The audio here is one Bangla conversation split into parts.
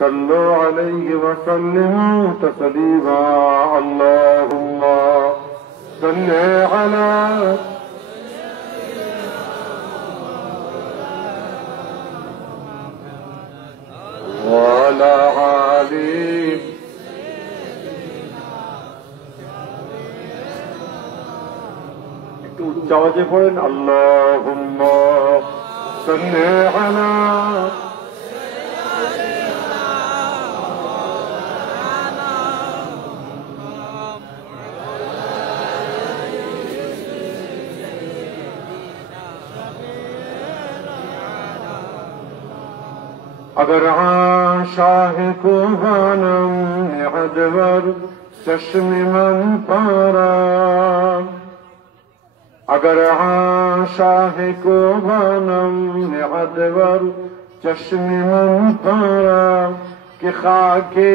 صلوا عليه وسلموا تسليما اللهم صل على وعلى آل একটু উচ্চ আওয়াজে পড়েন আল্লাহুম্মা সাল্লি আলা अगर शाह को बनम अजवर चश्म मन पारा अगर शाह को बनम अजवर चश्म मन पारा कि खाके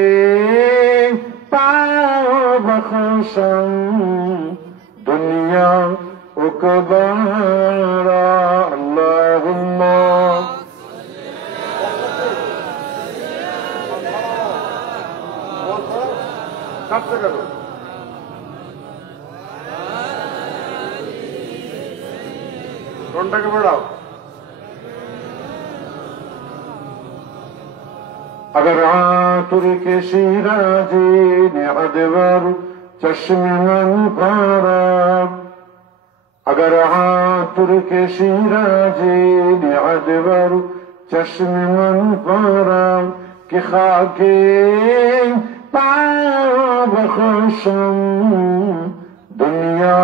पाओ बख्शम दुनिया उकबारा अल्लाहुम्मा কাঁপতে গেল ঘন্টাকে बढ़ाओ अगर आतुर के शिराजी ने अदवर चश्म मन पारा अगर आतुर के शिराजी ने अदवर चश्म मन पारा कि खाके बख्शम दुनिया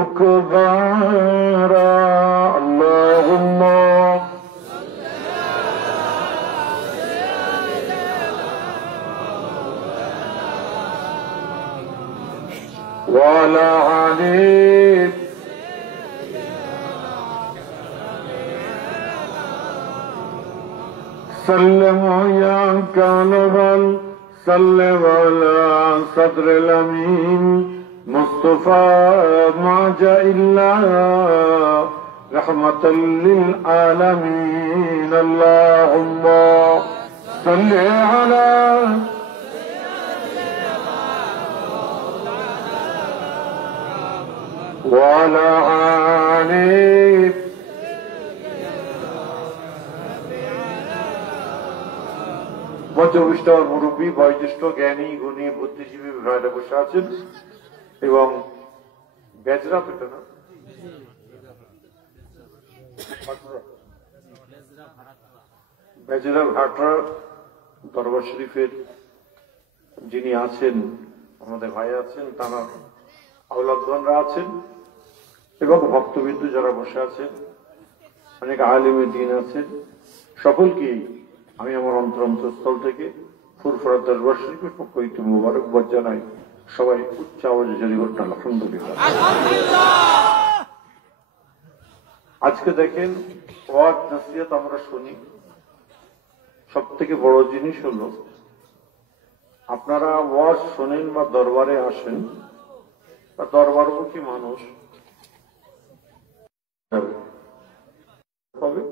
उकबारा अल्लाहुम्मा वाला आले सल्लमो या कानवल सल्ले वाला सदर अमीन मुस्तफा माजा इल्ला रहमतल लिल आलमीन अल्लाहुम्मा सल्ले अला वाला आले মধ্যবিষ্ট মুরব্বী বয়োজ্যেষ্ঠ জ্ঞানী গুণী বুদ্ধিজীবী ভাইরা বসে আছেন এবং বেজরা পেটা না বেজরা ভাটরা দরবার শরীফের যিনি আছেন আমাদের ভাই আছেন তারা আওলাদগণরা আছেন এবং ভক্তবিন্দু যারা বসে আছেন অনেক আলেমে দ্বীন আছেন সকলকেই আমি আমার অন্তরস্থল থেকে ফুরফুরা দরবার শরীফের পক্ষ হইতে মুবারকবাদ জানাই সবাই উচ্চ আওয়াজে জারি করুন আলহামদুলিল্লাহ। আজকে দেখেন ওয়াজ নসিহত আমরা শুনি, সব থেকে বড় জিনিস হলো আপনারা ওয়াজ শোনেন বা দরবারে আসেন বা দরবারমুখী মানুষ হবে,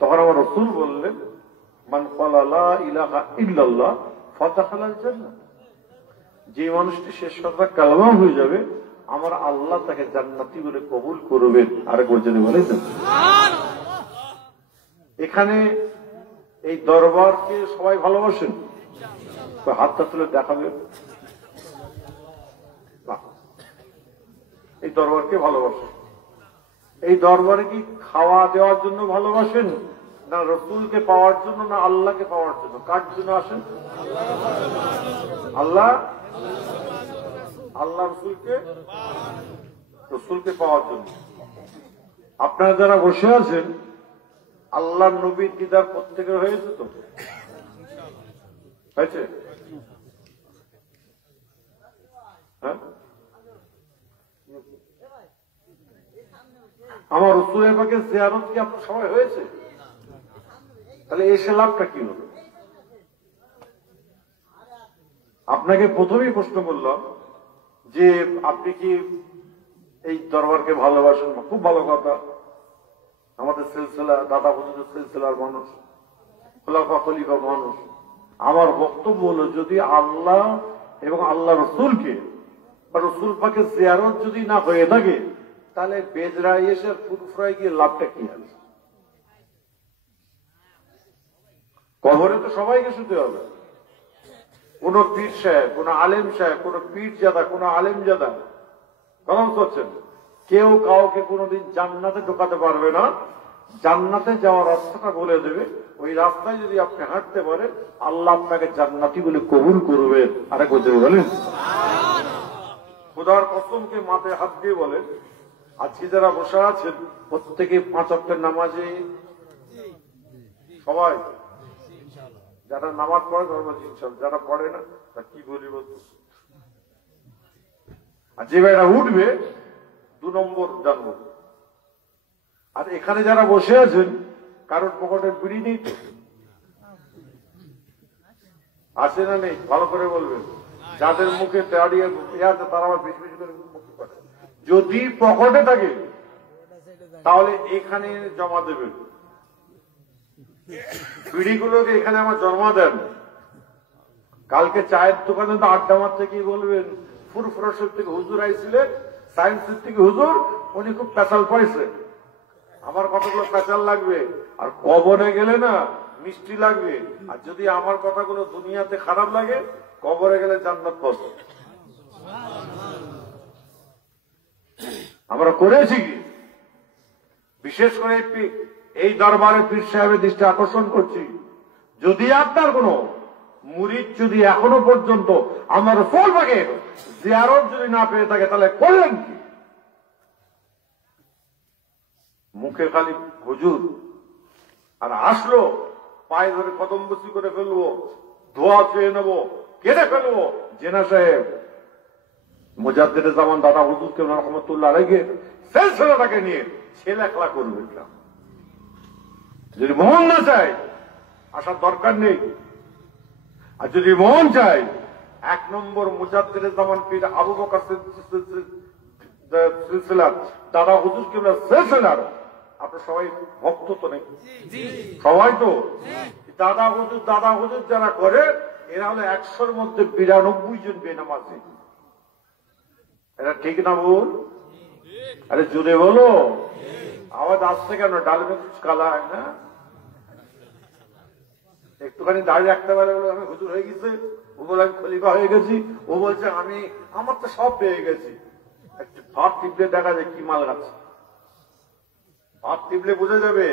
তখন আমার রাসূল বললেন মান ক্বালা লা ইলাহা ইল্লাল্লাহ ফাদাখালাল জান্নাহ, যে মানুষটি শেষ কথা কালেমা হয়ে যাবে আমার আল্লাহ তাকে জান্নাতি বলে কবুল করবেন। আরেক বচনে বলে এখানে এই দরবারকে সবাই ভালোবাসেন, হাতটা তুলে দেখাবে এই দরবারকে ভালোবাসেন। এই দরবারে কি খাওয়া দেওয়ার জন্য ভালোবাসেন না রসুলকে পাওয়ার জন্য না আল্লাহকে পাওয়ার জন্য? কার জন্য আসেন? আল্লাহ রসুলকে পাওয়ার জন্য। আপনারা যারা বসে আছেন আল্লাহর নবীর দিদার প্রত্যেকের হয়েছে তো? হয়েছে? হ্যাঁ, আমার রসুলের পাকের জিয়ারত কি আপনার সবাই হয়েছে? তাহলে এসে লাভটা কি হলো? আপনাকে প্রথমেই প্রশ্ন করলাম যে আপনি কি এই দরবারকে ভালোবাসেন? খুব ভালো কথা। আমাদের সিলসিলা দাদা হুজুরের সিলসিলার মানুষ, খোলাফা খলিফা মানুষ, আমার বক্তব্য হলো, যদি আল্লাহ এবং আল্লাহ রসুলকে বা রসুল পাকে জিয়ারত যদি না হয়ে থাকে, তাহলে বেজরায় এসে ফুরফুরায় গিয়ে লাভটা কি আছে? কবরে তো সবাইকে শুতে হবে। কোন পীর সাহেব, কোন আলেম সাহেব, কোন পীর জাদা, কোন আলেম জাদা কারণ করছেন, কেউ কাউকে কোনোদিন জান্নাতে ঢোকাতে পারবে না। জান্নাতে যাওয়ার রাস্তাটা বলে দেবে, ওই রাস্তায় যদি আপনি হাঁটতে পারেন, আল্লাহ আপনাকে জান্নাতি বলে কবুল করবে। আরেক বলতে বলেন, খোদার কসমকে মাথায় হাত দিয়ে বলেন, আজকে যারা বসে আছেন প্রত্যেকে 5 ওয়াক্তের নামাজে সবাই, যারা নামাজ পড়ে ধর্ম জিনিস, যারা পড়ে না তা কি বলি বলতো। আর যে ভাইরা উঠবে 2 নম্বর জানবো। আর এখানে যারা বসে আছেন, কারোর পকেটে বিড়ি নেই তো? আছে না নেই? ভালো করে বলবেন। যাদের মুখে দাঁড়িয়ে আছে তারা আবার বেশি বেশি করে মুখে করে। যদি পকেটে থাকে তাহলে এখানে জমা দেবেন। বিড়িগুলোকে এখানে আমার জমা দেন। কালকে চায়ের দোকানে তো আড্ডা মারতে কি বলবেন, ফুরফুরা শরীফ থেকে হুজুর আইছিলেন, সায়েন্স থেকে হুজুর, উনি খুব পেঁচাল পাইছে। আমার কথাগুলো পেঁচাল লাগবে, আর কবরে গেলে না মিষ্টি লাগবে। আর যদি আমার কথাগুলো দুনিয়াতে খারাপ লাগে, কবরে গেলে জান্নাত পাবো। আমরা করেছি কি? বিশেষ করে এই দরবারে পীর সাহেবের দৃষ্টি আকর্ষণ করছি, যদি আপনার কোন মুরিদ যদি এখনো পর্যন্ত আমার রাসূল পাকে জিয়ারত যদি না পেয়ে থাকে, তাহলে করলেন কি? মুখে খালি হুজুর, আর আসলো পায়ে ধরে কদম বসি করে ফেলবো, ধোয়া চেয়ে নেবো, কেটে ফেলবো। জেনা সাহেব মুজাদ্দিদে জামান দাদা হুজুর কেবলা রহমতুল্লাহ আলাইহি সিলসিলাটাকে নিয়ে ছেলে খেলা করবে। যদি মন না চায় আসার দরকার নেই। আর যদি মন চায়, 1 নম্বর মুজাদ্দিদে জামান পীর আবু বকর সিলসিলা দাদা হুজুর কেবলা সিলসিলার আপনার সবাই ভক্ত তো নেই? সবাই তো দাদা হুজুর যারা করে, এরা হলো 100-র মধ্যে 92 জন বেনামাজি। এটা ঠিক না বল? আরে জুড়ে বলো, আওয়াজ আসছে কেন? ডালমে কুছ কালা হয় না? একটুখানি দাঁড়িয়ে রাখতে পারে বলে আমি হুজুর হয়ে গেছে, ও বলে আমি খলিফা হয়ে গেছি, ও বলছে আমি আমার তো সব পেয়ে গেছি। একটু ভাত টিপলে দেখা যায় কি মাল গাছ, ভাত টিপলে বোঝা যাবে।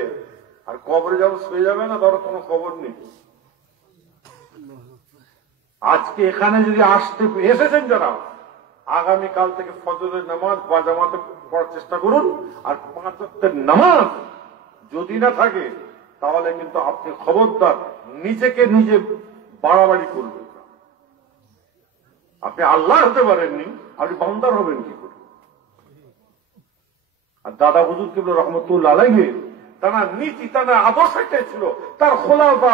আর কবরে যখন শুয়ে যাবে না, ধরো কোনো খবর নেই। আজকে এখানে যদি আসতে এসেছেন যারা, আগামীকাল থেকে ফজরের নামাজ বা জামাতে পড়ার চেষ্টা করুন। আর 5 ওয়াক্তের নামাজ যদি না থাকে, তাহলে কিন্তু আপনি খবরদার নিজেকে নিজে বাড়াবাড়ি করবেন না। আপনি আল্লাহ হতে পারেননি, আপনি বান্দার হবেন কি করে? আর দাদা হুজুর কেবলা রহমতুল্লাহ আলাইহি তারা নীতি, তারা আদর্শটাই ছিল, তার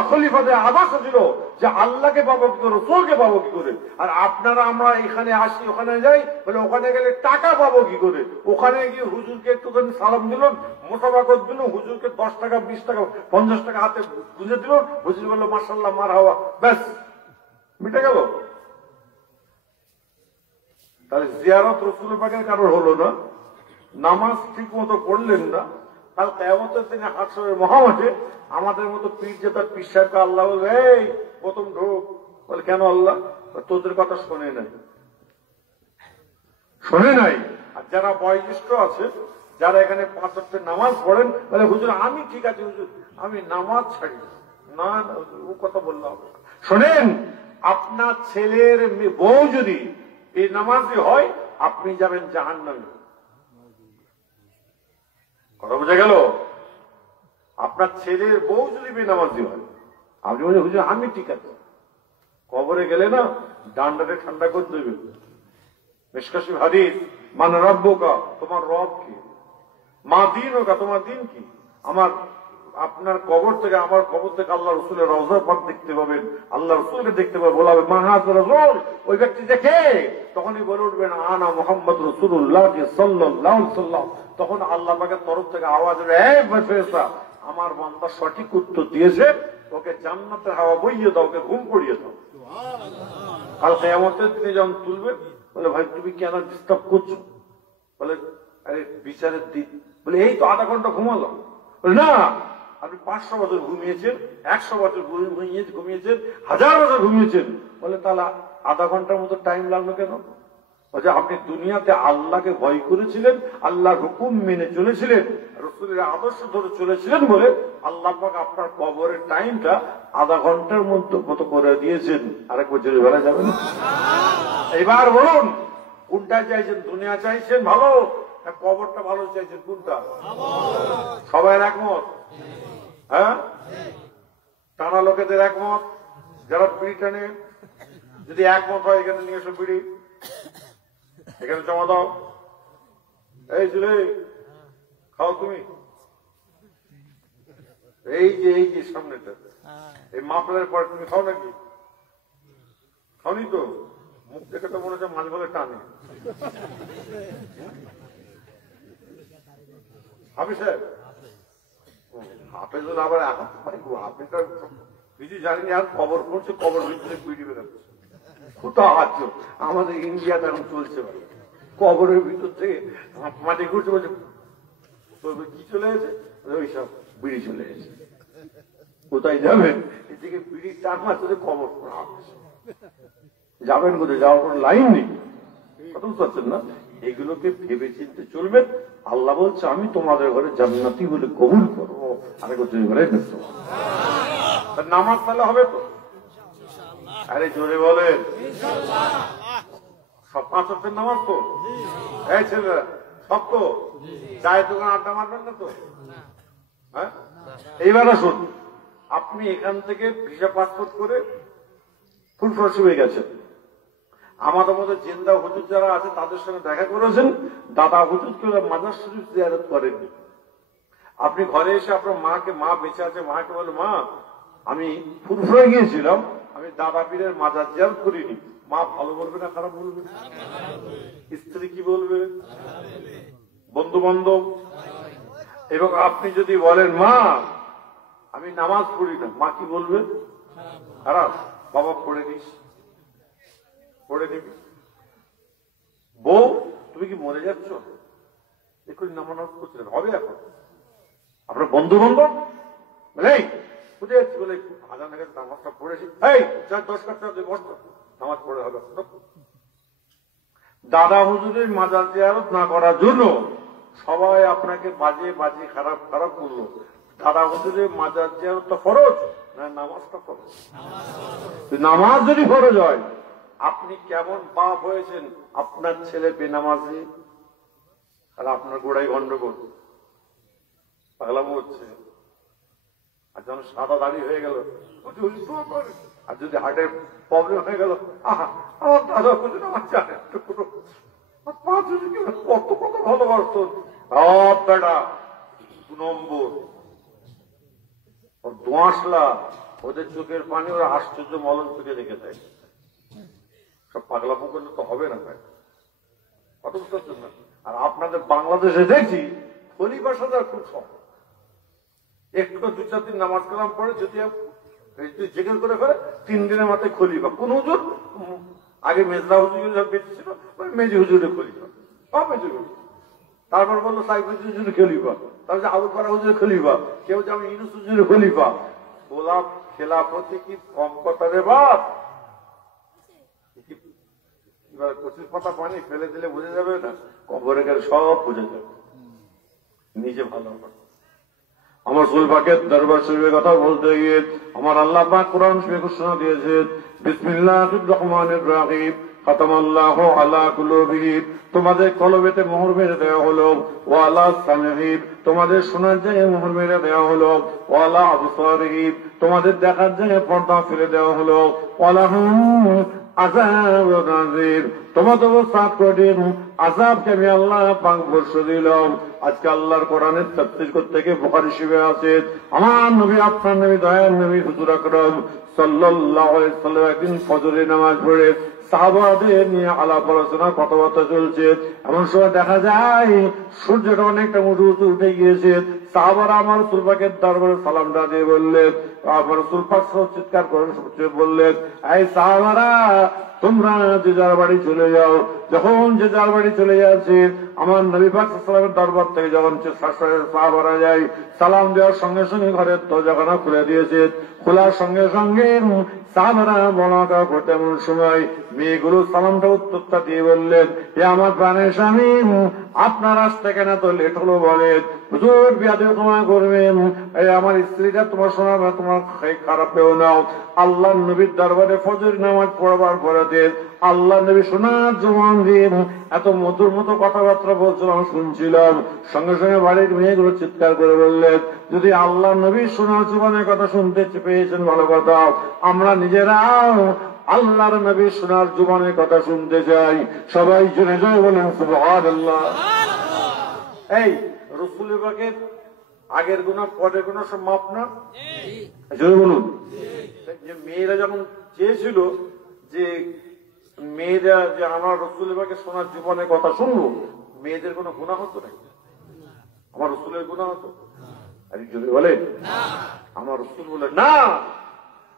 খলিফাদের আদর্শ ছিল যে আল্লাহকে পাবো কি করে, রসুলকে পাবো কি করে। আর আপনারা আমরা এখানে আসি, ওখানে যাই, বলে ওখানে গেলে টাকা পাবো কি করে। ওখানে গিয়ে হুজুরকে একটুখানি সালাম দিলেন, মোসাফাকত দিল, হুজুরকে 10 টাকা 20 টাকা 50 টাকা হাতে গুঁজে দিল, হুজুর বললো মাশাআল্লাহ মারহাবা, ব্যাস মিটে গেল। তাহলে জিয়ারত রসুল পাকের কারোর হলো না, নামাজ ঠিক মতো পড়লেন না। কাল কিয়ামতের দিনে হাসরের মহামাঠে আমাদের মতো পীর জেতার পীর সাহেবকে আল্লাহ বলবে, এই প্রথম ঢোক। বলে কেন আল্লাহ? তোদের কথা শোনে নাই। আর যারা বয়োজ্যেষ্ঠ আছে, যারা এখানে 5 ওয়াক্তের নামাজ পড়েন, বলে হুজুর আমি ঠিক আছে হুজুর, আমি নামাজ ছাড়ি না। ও কথা বললাম শোনেন, আপনার ছেলের বউ যদি এই নামাজি হয়, আপনি যাবেন জাহান্নামে। কথা বোঝা গেল? আপনার ছেলের বউ যদি বেনামাজি হয়, আপনি বলছেন হুজুর আমি ঠিক আছে। কবরে গেলে না ডান্ডাতে ঠান্ডা করে দেবে। মিশকাশি হাদিস, মান রব্বুকা, তোমার রব কি? মা দীনুকা, তোমার দিন কি? আপনার কবর থেকে, আমার কবর থেকে আল্লাহ রসুলের রওজা পাক দেখতে পাবেন, আল্লাহ রসুলকে দেখতে পাবেন। বলাবে মাহাজ রাসূল, ওই ব্যক্তি দেখে তখনই বলে উঠবেন আনা মুহাম্মদ রাসূলুল্লাহ সাল্লাল্লাহু আলাইহি ওয়াসাল্লাম। তখন আল্লাহ পাকের তরফ থেকে আওয়াজ হবে, এই ফেরেশতা, আমার বান্দা সঠিক উত্তর দিয়েছে, ওকে জান্নাতের হাওয়া বইয়ে দাও, ওকে ঘুম পড়িয়ে দাও। কাল কিয়ামতের দিনে যখন তুলবে, বলে ভাই তুমি কেন ডিস্টার্ব করছো? বলে আরে বিচারের দিন। বলে এই তো আধা ঘন্টা ঘুমালাম। বলে না, আপনি 500 বছর ঘুমিয়েছেন, 100 বছর ঘুমিয়েছেন, 1000 বছর ঘুমিয়েছেন। বলে তাহলে আধা ঘন্টার মতো টাইম লাগলো কেন? বলছে আপনি দুনিয়াতে আল্লাহকে ভয় করেছিলেন, আল্লাহর হুকুম মেনে চলেছিলেন, রাসূলের আদর্শ ধরে চলেছিলেন বলে আল্লাহ পাক আপনার কবরের টাইমটা আধা ঘন্টার মতো করে দিয়েছেন। আরেক বছর বেলা যাবে না? এবার বলুন কোনটা চাইছেন? দুনিয়া চাইছেন ভালো, কবরটা ভালো চাইছেন? কোনটা? সবাই একমত? হ্যাঁ, টানা লোকেদের একমত। যারা বিড়ি টানে, যদি একমত হয় এখানে নিয়ে এসো বিড়ি, এখানে জমা দাও। এই ছেলে খাও তুমি, এই যে সামনেটা, এই মাফলার পর তুমি খাও নাকি? খাওনি তো? মুখ দেখে তো মনে হচ্ছে মাঝে মাঝে টানে। হাফিজ সাহেব, হাফেজ আবার হাফিজটা কিছু জানি আর খবর করছে, খবর ভিতরে পিড়ি বেরোচ্ছে। কোথাও আছো? আমাদের ইন্ডিয়াতে এখন চলছে, কবরের ভিতর থেকে মাটি ঘুরছে, বলছে কি চলে এসেছে? ওইসব বিড়ি চলে এসেছে। কোথায় যাবেন? এদিকে বিড়ির টান মারছে, খবর যাবেন কোথায়? যাওয়ার কোনো লাইন নেই। কথা বুঝতে পারছেন না? এগুলোকে ভেবে চিনতে চলবেন। আল্লাহ বলছে আমি তোমাদের ঘরে জান্নাতি বলে কবুল করবো। আরেক ঘরে নামাজ তাহলে হবে তো? আরে জোরে বলেন, সব 5 ওয়াক্তের নামাজ তো? এই ছেলেরা সব তো? চায়ের দোকান আড্ডা মারবেন না তো? হ্যাঁ, এইবার আসুন, আপনি এখান থেকে ভিসা পাসপোর্ট করে ফুলফরসি হয়ে গেছেন। আমাদের মধ্যে জিন্দা হুজুর যারা আছে তাদের সঙ্গে দেখা করেছেন, দাদা হুজুরকে মাজার শরীফ জিয়ারত করেননি। আপনি ঘরে এসে আপনার মাকে, মা বেঁচে আছে, মাকে বলে মা আমি ফুরফুরে গিয়েছিলাম, আমি দাদা পীরের মাজার জিয়ারত করিনি। মা ভালো বলবে না খারাপ বলবে? স্ত্রী কি বলবে? বন্ধু বান্ধব? এবং আপনি যদি বলেন মা আমি নামাজ পড়ি না, মা কি বলবে? খারাপ। বাবা পড়ে নিস, পড়ে নিবি। বউ তুমি কি মরে যাচ্ছ? এখন নামাজ করছিলেন, হবে এখন? আপনার বন্ধু বান্ধব এই বুঝে যাচ্ছি বলে আজান গেছে, নামাজটা পড়েছি, এই 10 কাটা নামাজ পড়ে হবে। দাদা হুজুরের মাজার জিয়ারত না করার জন্য সবাই আপনাকে বাজে বাজে খারাপ খারাপ বললো। দাদা হুজুরের মাজার জিয়ারতটা ফরজ না নামাজটা ফরজ? নামাজ যদি ফরজ হয়, আপনি কেমন বাপ হয়েছেন? আপনার ছেলে বেনামাজি আর আপনার গোড়াই গন্ডগোল, পাগলামো হচ্ছে। আর যখন সাদা দাড়ি হয়ে গেল, আর যদি হার্টের প্রবলেম হয়ে গেল, আমার দাদা হুজুর আমার জানে কত কত ভালোবাসত। বেটা 2 নম্বর দোঁয়াশলা, ওদের চোখের পানি ওরা আশ্চর্য মলম থেকে রেখে দেয়। সব পাগলামো করলে তো হবে না ভাই, কত বুঝতে পারছেন না? আর আপনাদের বাংলাদেশে দেখছি খলিফা সাজা খুব সব, একটু 2-4 দিন নামাজ কালাম পড়ে যদি জেকের করে ফেলে 3 দিনের মাথায় খলিফা। কোন হুজুর? আগে মেজলা হুজুর যখন বেঁচে ছিল মেজি হুজুরের খলিফা, মেজি হুজুর। তারপর বললো সাইফ হুজুরের খলিফা, তারপর আবু পাড়া হুজুরের খলিফা, কেউ যে আমি ইউনুস হুজুরের খলিফা। গোলাপ খেলাফতে কি কম কথা রে বাপ? কচুর পাতা পানি ফেলে দিলে বুঝে যাবে না? কবরে গেলে সব বুঝে যাবে। নিজে ভালো হবে। আমার রাসূল পাকের দরবার শরীফের কথা বলতে গিয়ে আমার আল্লাহ পাক কোরআন শরীফে ঘোষণা দিয়েছেন, বিসমিল্লাহির রহমানির রহিম, খাতামাল্লাহু আলা কুলুবিহিম, তোমাদের কলবেতে মোহর মেরে দেওয়া হলো, ওয়া আলা সামিহিম, তোমাদের শোনার জায়গায় মোহর মেরে দেওয়া হলো, ওয়া আলা আবসারিহিম, তোমাদের দেখার জায়গায় পর্দা ফেলে দেওয়া হলো, ওয়া লাহুম আযাবুন আযীম, তোমাদের সাত কঠিন আযাবকে আমি আল্লাহ পাক বর্ষে দিলাম। আজকে আল্লাহর কোরআনের তাফসীর করতে গিয়ে বুখারী শরীফে আছে, আমার নবী, আপনার নবী, দয়ার নবী হুজুর আকরাম সাল্লাল্লাহু আলাইহি ওয়াসাল্লাম একদিন ফজরের নামাজ পড়ে সাহাবাদের নিয়ে আলাপ আলোচনা কথাবার্তা চলছে। এমন সময় দেখা যায় সূর্যটা অনেকটা উঁচু উঁচু উঠে গিয়েছে। সাহাবারা আমার রাসূল পাকের দরবারে সালামটা দিয়ে বললেন, আমার রাসূল পাক চিৎকার করেন বললেন, এই সাহাবারা তোমরা যে যার বাড়ি চলে যাও। যখন যে যার বাড়ি চলে যাচ্ছে, আমার নবী পাক সাল্লাল্লাহু আলাইহি ওয়াসাল্লামের দরবার থেকে যখন সাহাবারা যায়, সালাম দেওয়ার সঙ্গে সঙ্গে ঘরের দরজাখানা খুলে দিয়েছে। খোলার সঙ্গে সঙ্গে সাহাবারা বলাকা করতে এমন সময় মেয়েগুলো সালামটা উত্তরটা দিয়ে বললেন, এ আমার প্রাণের স্বামী, আপনার আসতে কেন তো লেট হলো বলেন, হুজুর বিয়াদে তোমায় করবেন, এই আমার স্ত্রীটা তোমার শোনাবে, তোমার খারাপ পেও নাও। আল্লাহ নবীর দরবারে ফজর নামাজ পড়বার পরে দেন আল্লাহ নবী শোনার জবান দিয়ে এত মধুর মতো কথাবার্তা বলছিলাম, শুনছিলাম। সঙ্গে সঙ্গে বাড়ির মেয়েগুলো চিৎকার করে বললেন, যদি আল্লাহ নবী শোনার জবানের কথা শুনতে পেয়েছেন ভালো কথা, আমরা নিজেরাও আল্লাহর নবী শোনার জবানের কথা শুনতে চাই। সবাই জোরে জয় বলেন সুবহানাল্লাহ। এই রাসূল পাকের আগের গুনাহ পরের গুনাহ সব মাপ না? জোরে বলুন। যে মেয়েরা যখন চেয়েছিল যে মেয়েরা যে আমার রাসূল পাকে শোনার জীবনের কথা শুনবো, মেয়েদের কোনো গুনাহ হতো না? আমার রাসূলের গুনাহ হতো? আরে জোরে বলে আমার রাসূল বলে না,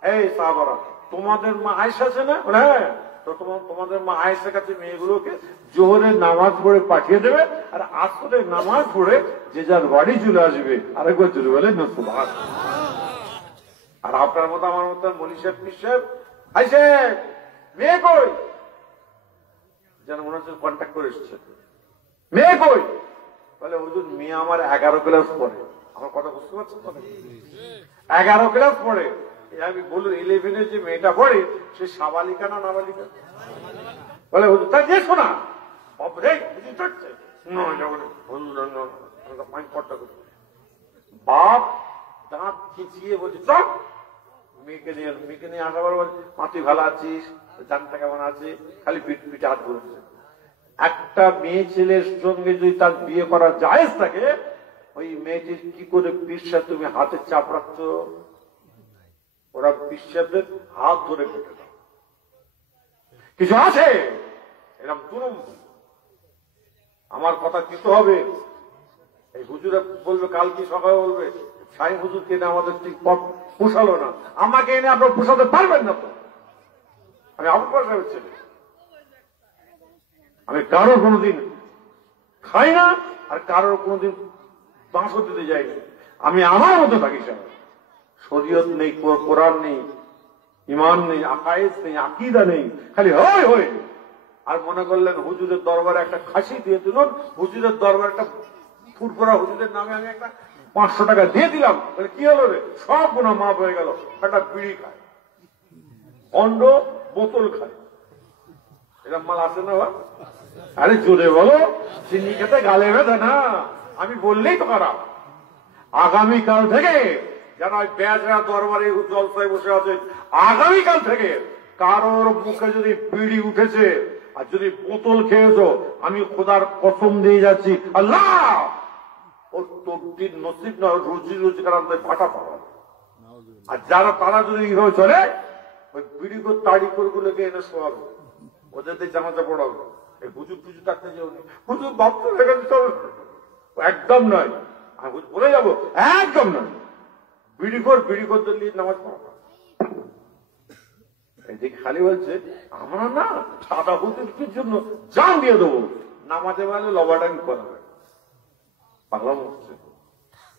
এই সাহাবারা তোমাদের মা আয়েশা আছে না? হ্যাঁ, তো তোমাদের মা আয়েশার কাছে মেয়েগুলোকে জোহরের নামাজ পড়ে পাঠিয়ে দেবে, আর আসরের নামাজ পড়ে যে যার বাড়ি চলে আসবে। আরেকবার জোরে বলে সুবহানাল্লাহ। আর আপনার মতো আমার মতো মনি সাহেব পীর সাহেব আইসে মেয়ে কই, যেন মনে হচ্ছে কন্ট্যাক্ট করে এসছে, মেয়ে কই বলে হুজুর মেয়ে আমার 11 ক্লাস পড়ে। আমার কথা বুঝতে পারছেন? 11 ক্লাস পড়ে। আমি বলুন 11-এ যে মেয়েটা পড়ে সে সাবালিকা না নাবালিকা? বলে হুজুর তাই যে শোনা বাপ দাঁত খিচিয়ে বলছে চল মেয়েকে নিয়ে আসাবার বলছে, মাটি ভালো আছিস, জানটা কেমন আছে, খালি পিঠে হাত ধরেছে। একটা মেয়ে ছেলের সঙ্গে যদি তার বিয়ে করা জায়েজ থাকে, ওই মেয়েটির কি করে বিশ্বাস তুমি হাতে চাপ রাখছো? ওরা বিশ্বাসের হাত ধরে কেটে দাও। কিছু আছে এরকম তুরম, আমার কথা কিছু হবে। এই হুজুরা বলবে, কালকে সকালে বলবে সাই হুজুরকে এনে আমাদের ঠিক পথ পোষালো না, আমাকে এনে আপনার পোষাতে পারবেন না। তো আমি আবুল সাহেবের ছেলে, আমি কারোর কোনোদিন খাই না, আর কারোর কোনোদিন বাঁশও দিতে যাইনি। আমি আমার মতো থাকি সাহেব, শরীয়ত নেই, কোরআন নেই, ইমান নেই, আকায়েদ নেই, আকীদা নেই, খালি হয় হয়। আর মনে করলেন হুজুরের দরবারে একটা খাসি দিয়ে দিলেন, হুজুরের দরবারে একটা ফুরফুরা হুজুরের নামে আমি একটা 500 টাকা দিয়ে দিলাম, কি হলো রে, সব গুনাহ মাফ হয়ে গেল। একটা বিড়ি খায়, অন্ড বোতল খায়, এরকম মাল আছে না? আরে জোরে বলো, চিনি খেতে গালে বেঁধে না, আমি বললেই তো খারাপ। আগামীকাল থেকে যারা বেজরা দরবারে জলসায় বসে আছে, আগামীকাল থেকে কারোর মুখে যদি বিড়ি উঠেছে আর যদি বোতল খেয়েছো, আমি খোদার কসম দিয়ে যাচ্ছি, আল্লাহ ওর তকদির নসিব না, রুজি রোজগার ফাটা পাওয়া। আর যারা তারা যদি এইভাবে চলে, ওই বিড়ি করে তাড়ি করে গুলোকে এনে শোয়াবে, ওদের জানাজা পড়াবে। এই হুজুর পুজো থাকতে যাও, হুজুর ভাবতে একদম নয়, আমি বলে যাবো একদম নয়। বিড়ি করতে নিয়ে নামাজ পড়া। এদিকে খালি বলছে আমরা না সাদা হুজুরের জন্য জান দিয়ে দেবো, নামাজে বলে লবাটাঙ্গি করাবে। পাগলাম হচ্ছে।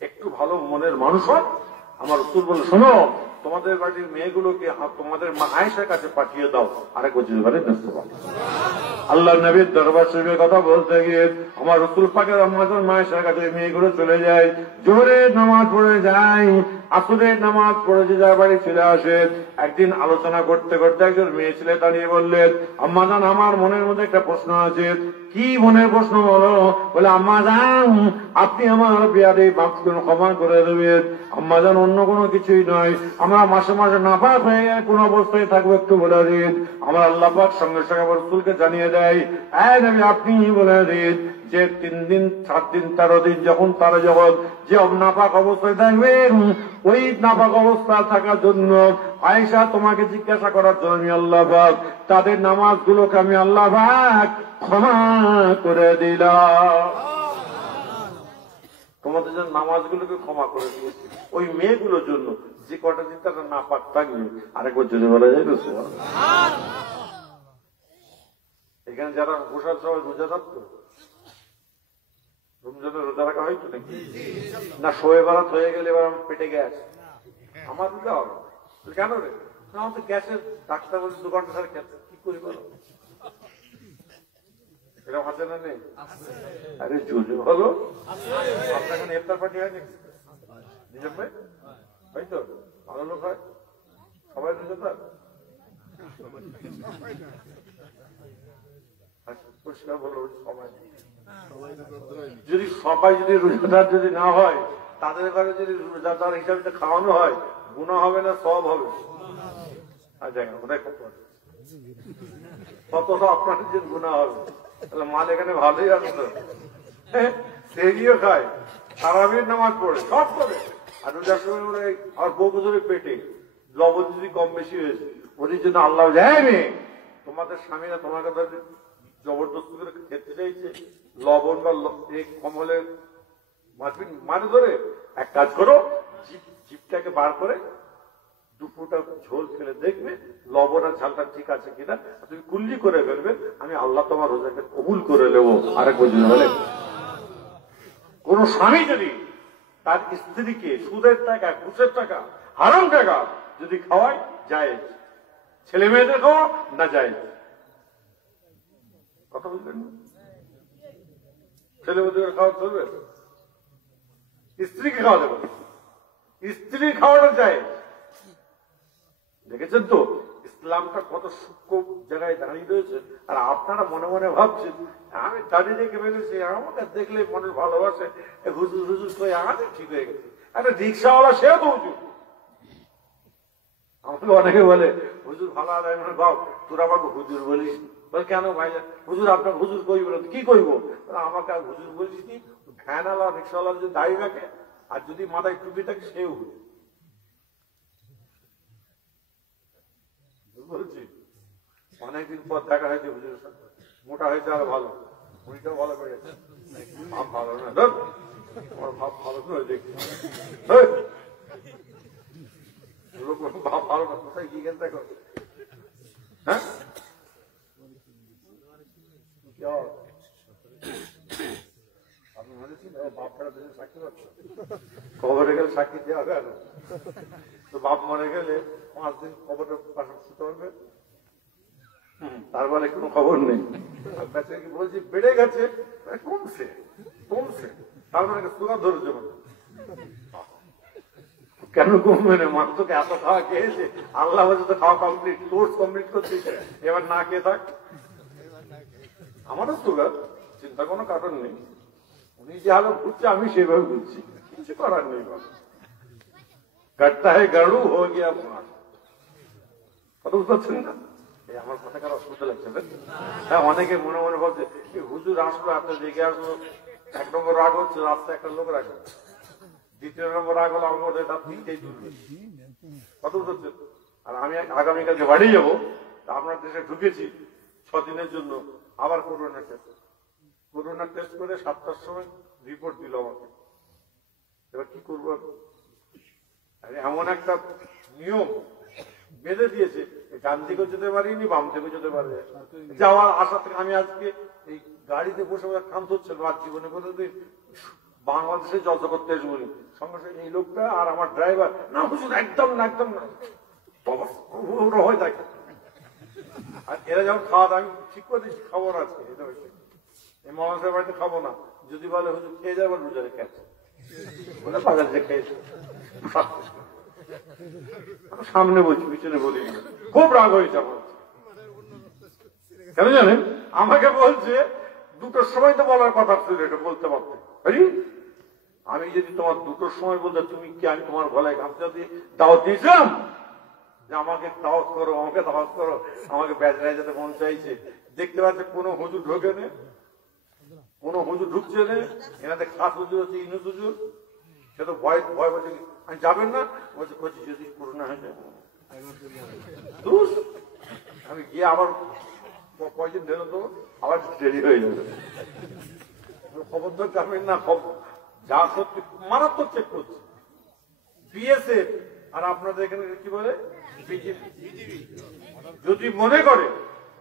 একটু ভালো মনের মানুষ হয়। আমার রাসূল বলে, শোনো তোমাদের বাড়ির মেয়েগুলোকে তোমাদের মা আয়েশার কাছে পাঠিয়ে দাও। আরেক বছর আল্লাহ নবীর দরবার শরীফের কথা বলতে গিয়ে আমার রাসূল পাকের আম্মাজান মা আয়েশার কাছে মেয়েগুলো চলে যায়, জোহরের নামাজ পড়ে যায়, আসরের নামাজ পড়ে যে যার বাড়ি চলে আসে। একদিন আলোচনা করতে করতে একজন মেয়ে ছেলে দাঁড়িয়ে বললেন, আম্মাজান আমার মনের মধ্যে একটা প্রশ্ন আছে। কি মনের প্রশ্ন বলো? বলে আম্মাজান আপনি আমার বিয়াদে মাফ ক্ষমা করে দেবেন। আম্মাজান অন্য কোনো কিছুই নয়, আমরা মাসে মাসে নাপাক হয়ে কোন অবস্থায় থাকবো একটু বলে দিন। আমার আল্লাহ পাক সঙ্গে সঙ্গে রাসূলকে জানিয়ে দেয়, এই নবী আপনি বলে দিন যে 3 দিন 7 দিন 13 দিন যখন তারা যখন যে নাপাক অবস্থায় থাকবেন, ওই নাপাক অবস্থা থাকার জন্য আয়েশা তোমাকে জিজ্ঞাসা করার জন্য আমি আল্লাহ পাক তাদের নামাজগুলোকে আমি আল্লাহ পাক ক্ষমা করে দিলাম। তোমাদের জন্য নামাজগুলোকে ক্ষমা করে দিয়েছি ওই মেয়েগুলোর জন্য যে কটা দিন তারা নাপাক থাকবে। আরেকবার যদি বলা যায় না, এখানে যারা বসার সবাই রোজা থাকতো, রমজানের রোজা রাখা হয়তো নাকি না? শোয়ে বারাত হয়ে গেলে এবার আমার পেটে গ্যাস, আমার রোজা হবে কেন রে? আমার তো গ্যাসের ডাক্তার বলছে 2 ঘন্টা ধরে গ্যাস, কি করি বলো? এরকম আছে না নেই? আরে জোরে বলো। আপনার এখানে ইফতার পার্টি হয় নাকি? নিজের ভাই হয়তো ভালো লোক হয়, সবাই রোজাদার। পরিষ্কার বলো, সবাই যদি সবাই যদি রোজাদার যদি না হয়, তাদের ঘরে যদি রোজাদার হিসাবে খাওয়ানো হয়, গুনাহ হবে না সওয়াব হবে? আচ্ছা ওটাই কত আপনাদের যে গুনাহ হবে। তাহলে মাল এখানে ভালোই আছে তো, সেরিও খায়, তারাবির নামাজ পড়ে, সব করে, আর রোজার সময় আর বউগুজরে পেটে লবণ যদি কম বেশি হয়েছে, ওদের জন্য আল্লাহ যায় মেয়ে তোমাদের স্বামীরা তোমার কথা জবরদস্তি করে খেতে চাইছে, লবণ বা কম হলে মানে ধরে এক কাজ করো, জিপটাকে বার করে 2 ফুটা ঝোল ফেলে দেখবে লবণ আর ঝালটা ঠিক আছে কিনা, তুমি কুল্লি করে ফেলবে, আমি আল্লাহ তোমার রোজাকে কবুল করে নেবো। আরেক বছর হলে কোন স্বামী যদি তার স্ত্রীকে সুদের টাকা, ঘুষের টাকা, হারাম টাকা যদি খাওয়ায়, যায় ছেলে মেয়েদের খাওয়া না যায়, কথা বলবেন? ছেলে মেয়েদের খাওয়া চলবে, স্ত্রীকে খাওয়া যাবে, স্ত্রীর খাওয়াটা যায়। দেখেছেন তো ইসলামটা কত সূক্ষ্ম জায়গায় দাঁড়িয়ে রয়েছে। আর আপনারা মনে মনে ভাবছেন আমি দাঁড়িয়ে রেখে ফেলেছি, আমাকে দেখলে মনে ভালোবাসে, হুজুর হুজুর করে আমাদের ঠিক হয়ে গেছে। একটা রিক্সাওয়ালা সেও তো হুজুর। আমাকে অনেকে বলে হুজুর ভালো আদায়, মানে বাপ তোর আমাকে হুজুর বলিস? বলে কেন ভাই? হুজুর আপনার হুজুর কইব না কি করব? আমাকে আর হুজুর বলিস কি? ভ্যানওয়ালা রিক্সাওয়ালা যদি দাঁড়িয়ে রাখে আর যদি মাথায় টুপি থাকে সেও হুজুর। বলছি অনেকদিন পর দেখা হয়েছে হুজুরের সাথে, মোটা হয়েছে আরো ভালো, মুড়িটাও ভালো করে গেছে, ভাব ভালো না, তোমার ভাব ভালো করে দেখি, ভাব ভালো না, কোথায় কি গেল দেখো। হ্যাঁ আপনি বলেছেন বাপ ছাড়া দেশের সাক্ষী পাচ্ছ, খবরে গেলে সাক্ষী দেওয়া গেল তো বাপ মরে গেলে 5 দিন খবরের পাশে শুতে হবে, তারপরে কোনো খবর নেই। বলছি বেড়ে গেছে, কমছে কমছে, তারপরে সুগার ধরেছে মানে কেন কমবে না? মানুষ তোকে এত খাওয়া খেয়েছে, আল্লাহ বলছে তো খাওয়া কমপ্লিট, কোর্স কমপ্লিট করছে, এবার না খেয়ে থাক। আমারও সুগার, চিন্তা কোনো কারণ নেই, উনি যে হালে ঘুরছে আমি সেভাবে ঘুরছি, কিছু করার নেই। কাটতা হয় গাড়ু হয়ে গিয়া কথা বুঝতে পারছেন না? আমার কথা কারো অসুবিধা লাগছে না? হ্যাঁ, অনেকে মনে মনে ভাবছে হুজুর আসলো, আপনার দেখে আসলো, 1 নম্বর রাগ হচ্ছে রাস্তায় একটা লোক রাখবে, 2 নম্বর রাগ হলো আমার মধ্যে তার 3টেই তুলবে, কথা বুঝতে পারছেন? আর আমি আগামীকালকে বাড়ি যাবো, আপনার দেশে ঢুকেছি 6 দিনের জন্য, আবার করোনা টেস্ট করে 7টার সময় রিপোর্ট দিল আমাকে। এবার কি করবো? এমন একটা নিয়ম বেঁধে দিয়েছে, ডান দিকেও যেতে পারিনি, বাম দিকেও যেতে পারে যাওয়ার আশা থেকে আমি আজকে এই গাড়িতে বসে কান্ত হচ্ছিল, আর জীবনে কোনোদিন বাংলাদেশে জলসা করতে আসবো সঙ্গে সঙ্গে এই লোকটা আর আমার ড্রাইভার, না হুজুর একদম না একদম না, হয়ে থাকে। আর এরা যখন খাওয়া দাওয়া আমি ঠিক করে দিচ্ছি, খাবো না আজকে, এটা হচ্ছে এই মহাশয়ের বাড়িতে খাবো না, যদি বলে হুজুর খেয়ে যাবো, রোজা রেখে আছে বলে বাজার যে খেয়েছে, সামনে বলছি পিছনে বলি, খুব রাগ হয়েছে আমার। কেন জানেন? আমাকে বলছে 2টোর সময় তো বলার কথা ছিল, এটা বলতে পারতে। আমি যদি তোমার 2টোর সময় বলতে, তুমি কি আমি তোমার গলায় গামছা দিয়ে দাওয়াত দিয়েছিলাম যে আমাকে দাওয়াত করো, আমাকে দাওয়াত করো, আমাকে বেজরায় যেতে মন চাইছে, দেখতে পাচ্ছে কোনো হুজুর ঢোকে নেই, কোন হুজুর ঢুকছে না, এনাদের খাস হুজুর হচ্ছে ইনুস হুজুর, সে তো ভয় ভয় বলছে আমি যাবেন না, বলছে বলছি যদি করোনা হয়ে যায় আমি গিয়ে আবার কয়দিন ঢেলে দেবো, আবার দেরি হয়ে যাবে। খবর তো যাবেন না, যা সত্যি মারাত্মক চেক করছে বিএসএফ আর আপনাদের এখানে কি বলে বিজেপি। যদি মনে করে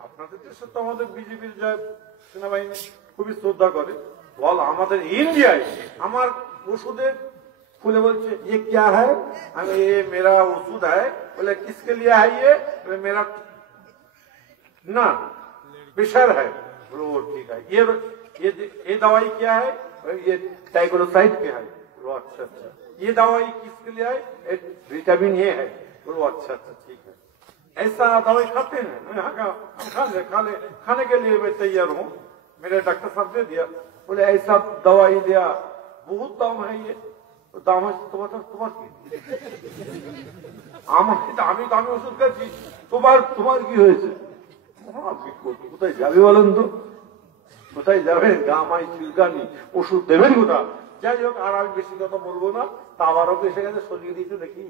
আপনাদের দেশে তো আমাদের বিজেপির যা সেনাবাহিনী খুবই শ্রদ্ধা করে, বল আমাদের ইন্ডিয়ায় আমার ওষুধের খুলে বলছে ये क्या है, আমি ये मेरा ওষুধ है, बोले किसके लिए है ये, बोले मेरा ना प्रेशर है, बोलो ठीक है। ये दवाई क्या है, ये टाइग्लोसाइड के है, बोलो अच्छा अच्छा। ये दवाई किसके लिए है, विटामिन ये है, बोलो अच्छा अच्छा ठीक है। ऐसा दवाई खाते हैं, खाने के लिए मैं तैयार हूँ, मेरे डॉक्टर साहब दे दिया, बोले ऐसा दवाई दिया बहुत दाम है, ये দাম আছে তোমার তোমার কি, আমি দামি ওষুধ খাচ্ছি, তোমার কি হয়েছে? কোথায় যাবে বলেন তো, কোথায় যাবেন? গামাই চুলকানি ওষুধ দেবেন কোথা? যাই হোক, আর আমি বেশি কথা বলবো না, তা আবারও এসে গেছে, সরিয়ে দিয়েছে দেখি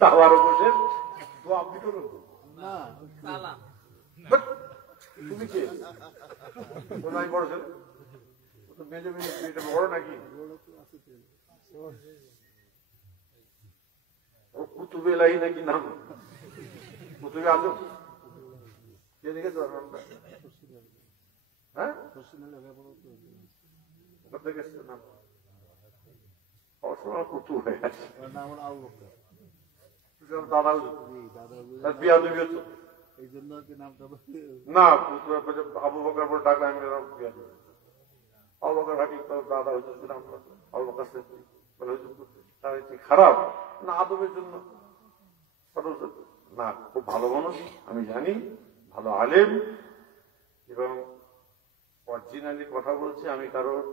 তা আবারও বসে তো আপনি করুন। তুমি কে? আমি বড় ছেলে মেজে মেজে এটা বড় নাকি? ও কুতুবে এলাই নাকি নাম? কুতুবে আজম কে দেখেছো নামটা? হ্যাঁ কোথা থেকে নাম অসময় কুতু হয়ে আছে। দাদা বিয়া দেবী হতো এই জন্য না, আবু বকর পর ডাকলে আমি বিয়া দেবী। দাদা খারাপ না আদবের জন্য না, খুব ভালো মানুষ আমি জানি, ভালো আলেম এবং অরিজিনালি কথা বলছি। আমি কারোর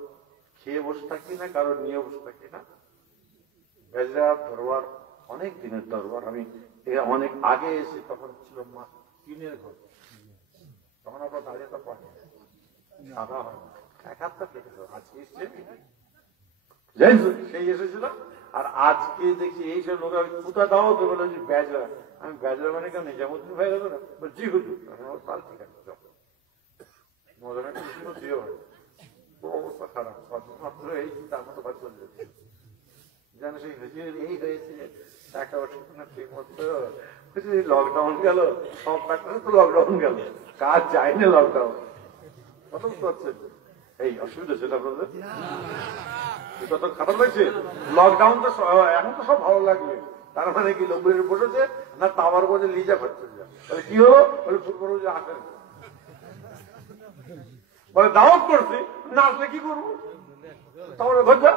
খেয়ে বসে থাকি না, কারোর নিয়ে বসে থাকি না। বেজরা দরবার অনেক দিনের দরবার, আমি অনেক আগে এসে তখন ছিল মা টিনের ঘর, তখন আমরা দাঁড়িয়ে তো পাই সাদা হয় না, সেই এসেছিল। আর আজকে দেখছি এইসব লোক কোথা দাও তো বলে বেজরা, আমি বেজরা মানে কেন নিজামুদ্দিন ভাই গেল না, জি হুজুর তার ঠিক আছে দিও হয়। অবস্থা খারাপ, মাত্র এই তার মতো ভাগ চলে যাচ্ছে যেন সেই হুজুর এই হয়েছে টাকা ওষুধ ঠিক মতো। লকডাউন গেল, সব টাকা তো লকডাউন গেল, কাজ যায় না লকডাউন, কত হচ্ছে এই অসুবিধা ছিল আপনাদের? কত খারাপ লাগছে লকডাউন। তো এখন তো সব ভালো লাগবে, তার মানে কি লোক বসেছে না তাওয়ার বসে লিজা খাচ্ছে, তাহলে কি হলো? বলে ফুটবল যে আসেন, বলে দাওয়াত করছি না আসলে কি করবো, তাহলে ভজা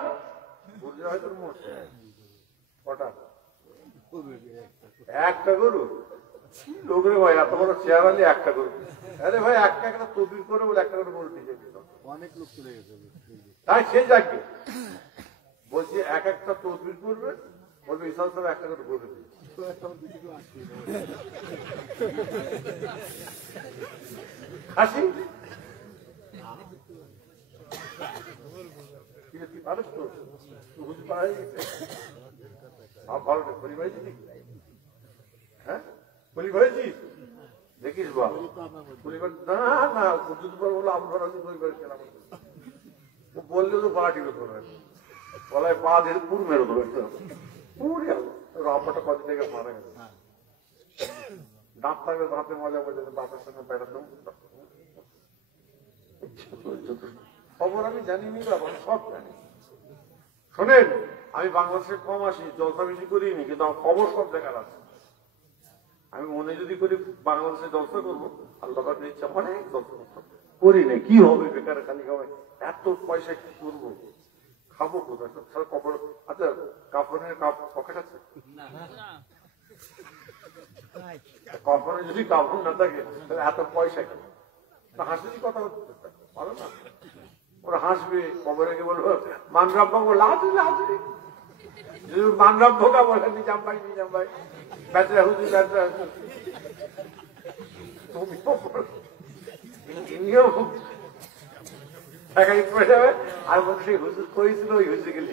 বুঝলে হয়তো কটা একটা গরু লোকের ভাই এত বড় চেয়ার আলি একটা গরু, আরে ভাই একটা একটা তবির করে বলে একটা করে গরু নিজে অনেক লোক চলে গেছে, তাই সে যাকে বলছি এক একটা তদবির করবে, বলবে ইসলাম সাহেব একটা করে গরু দিই। হাসি পারিস তো বুঝতে পারা গেছে ভালো পরিবার হ্যাঁ পরিবার দেখিস বল পরিবার না না বুঝতে পারবো বলে আমরা পরিবার কেনা বললে তো পার্টি করবে, গলায় পা দিয়ে পুর মেরে দেবো পুরে রাপাটা কদিন থেকে মারা গেছে, দাঁত থাকবে দাঁতে মজা বোঝাতে বাপের সঙ্গে বেড়াতাম। খবর আমি জানি নি, আমি সব জানি। শোনেন, আমি বাংলাদেশে কম আসি, জলসা বেশি করিনি, কিন্তু আমার খবর সব দেখার আছে। আমি মনে যদি করি বাংলাদেশে জলসা করবো, আল্লাহর ইচ্ছা অনেক জলসা করতাম, করি না। কি হবে বেকার খালি খাবে, এত পয়সা কি করবো, খাবো কোথায়? কবর আচ্ছা কাপড়ের পকেট আছে, কখনো যদি কাপড় না থাকে তাহলে এত পয়সা কেন? হাসি কথা পারো না, ওরা হাসবে, কবরে গিয়ে বলবো মানরাব বাবু লাজরি লাজরি, মানরাব ভোগা বলে নিজাম ভাই নিজাম ভাই বেচরা হুজুর বেচরা তুমি ইনিও টাকাই পড়ে যাবে আর বলছে সেই হুজুর করেছিল ওই হুজুর গেলে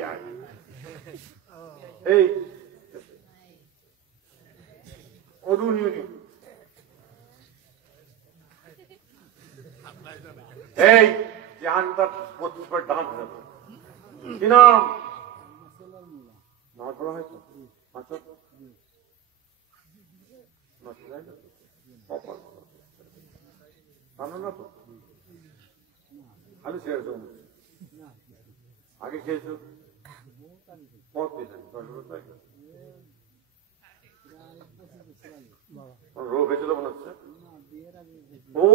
এই অরুণ এই জাহান তার 32 বার ডান হয়ে যাবে কি নাম নামাজ পড়া হয়েছে না তো খালি ছেড়ে দেবো আগে খেয়েছো পথ দিতেন রোগ হয়েছিল মনে হচ্ছে ও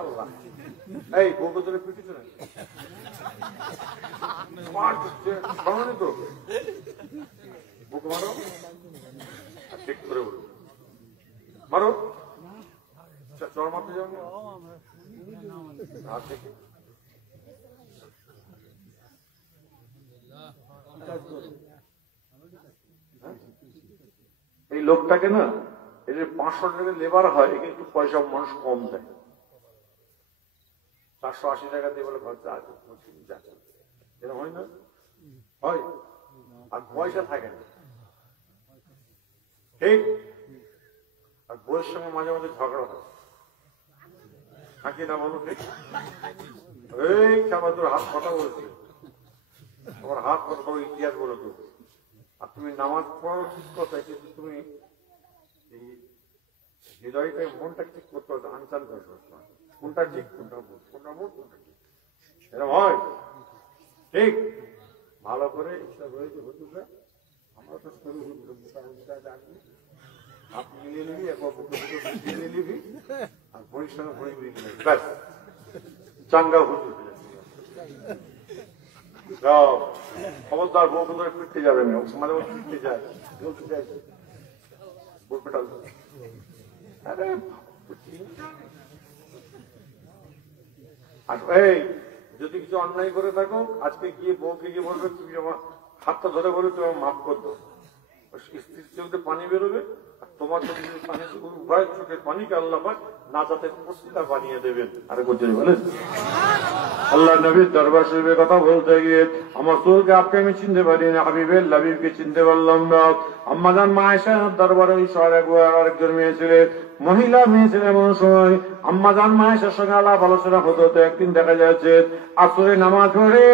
আল্লাহ এই বউকে তোরে পিটিস না তো বুক মারো ঠিক করে বলো মারো চর মারতে যাও হাত থেকে এই লোকটাকে না এই যে 500 টাকা লেবার হয় এখানে একটু পয়সা মানুষ কম দেয় 480 টাকা দিয়ে বলে খরচা আছে এরকম হয় না হয় আর পয়সা থাকে না ঠিক আর বইয়ের সঙ্গে মাঝে মাঝে ঝগড়া হয় থাকি না বলো ঠিক এই খাবার তোর হাত কথা বলছে তোমার হাত কথা তোমার ইতিহাস বলে তো আর তুমি নামাজ পড়াও ঠিক কথা কিন্তু তুমি হৃদয়টাই মনটা ঠিক করতে হবে আনচান করতে কোনটা ঠিক কোনটা ভুল কোনটা ভুল কোনটা ঠিক এরকম হয় ঠিক ভালো করে ইচ্ছা রয়েছে হুজুররা আমরা তো শুরু মোটা ডাকবি হাত মিলিয়ে নিবি একবার মিলিয়ে নিবি আর পরিষ্কার করে ব্যাস চাঙ্গা হুজুর খবরদার বউ ধরে পিটতে যাবে না মাঝে মাঝে পিটতে যায় বলতে চাই বউ পেটাল আরে আর এই যদি কিছু অন্যায় করে থাকো আজকে গিয়ে বউকে গিয়ে বলবে তুমি আমার হাতটা ধরে বলে তুমি আমার মাফ করতো স্ত্রীর চোখে পানি বেরোবে আর তোমার চোখে পানি উভয় চোখের পানিকে আল্লাহ না যাতে পশিলা বানিয়ে দেবেন আরে বলছেন বলেন আল্লাহ নবীর দরবার শরীফের কথা বলতে গিয়ে আমার চোরকে আপনি আমি চিনতে পারি না হাবিবের লাবিবকে চিনতে পারলাম না আম্মাজান মা আয়েশা দরবারে ওই আরেকজন মেয়ে ছিলেন মহিলা মেয়ে ছিলেন এমন সময় আম্মাজান মা আয়েশার সঙ্গে আলাপ আলোচনা হতে হতে একদিন দেখা যাচ্ছে আসরে নামাজ পড়ে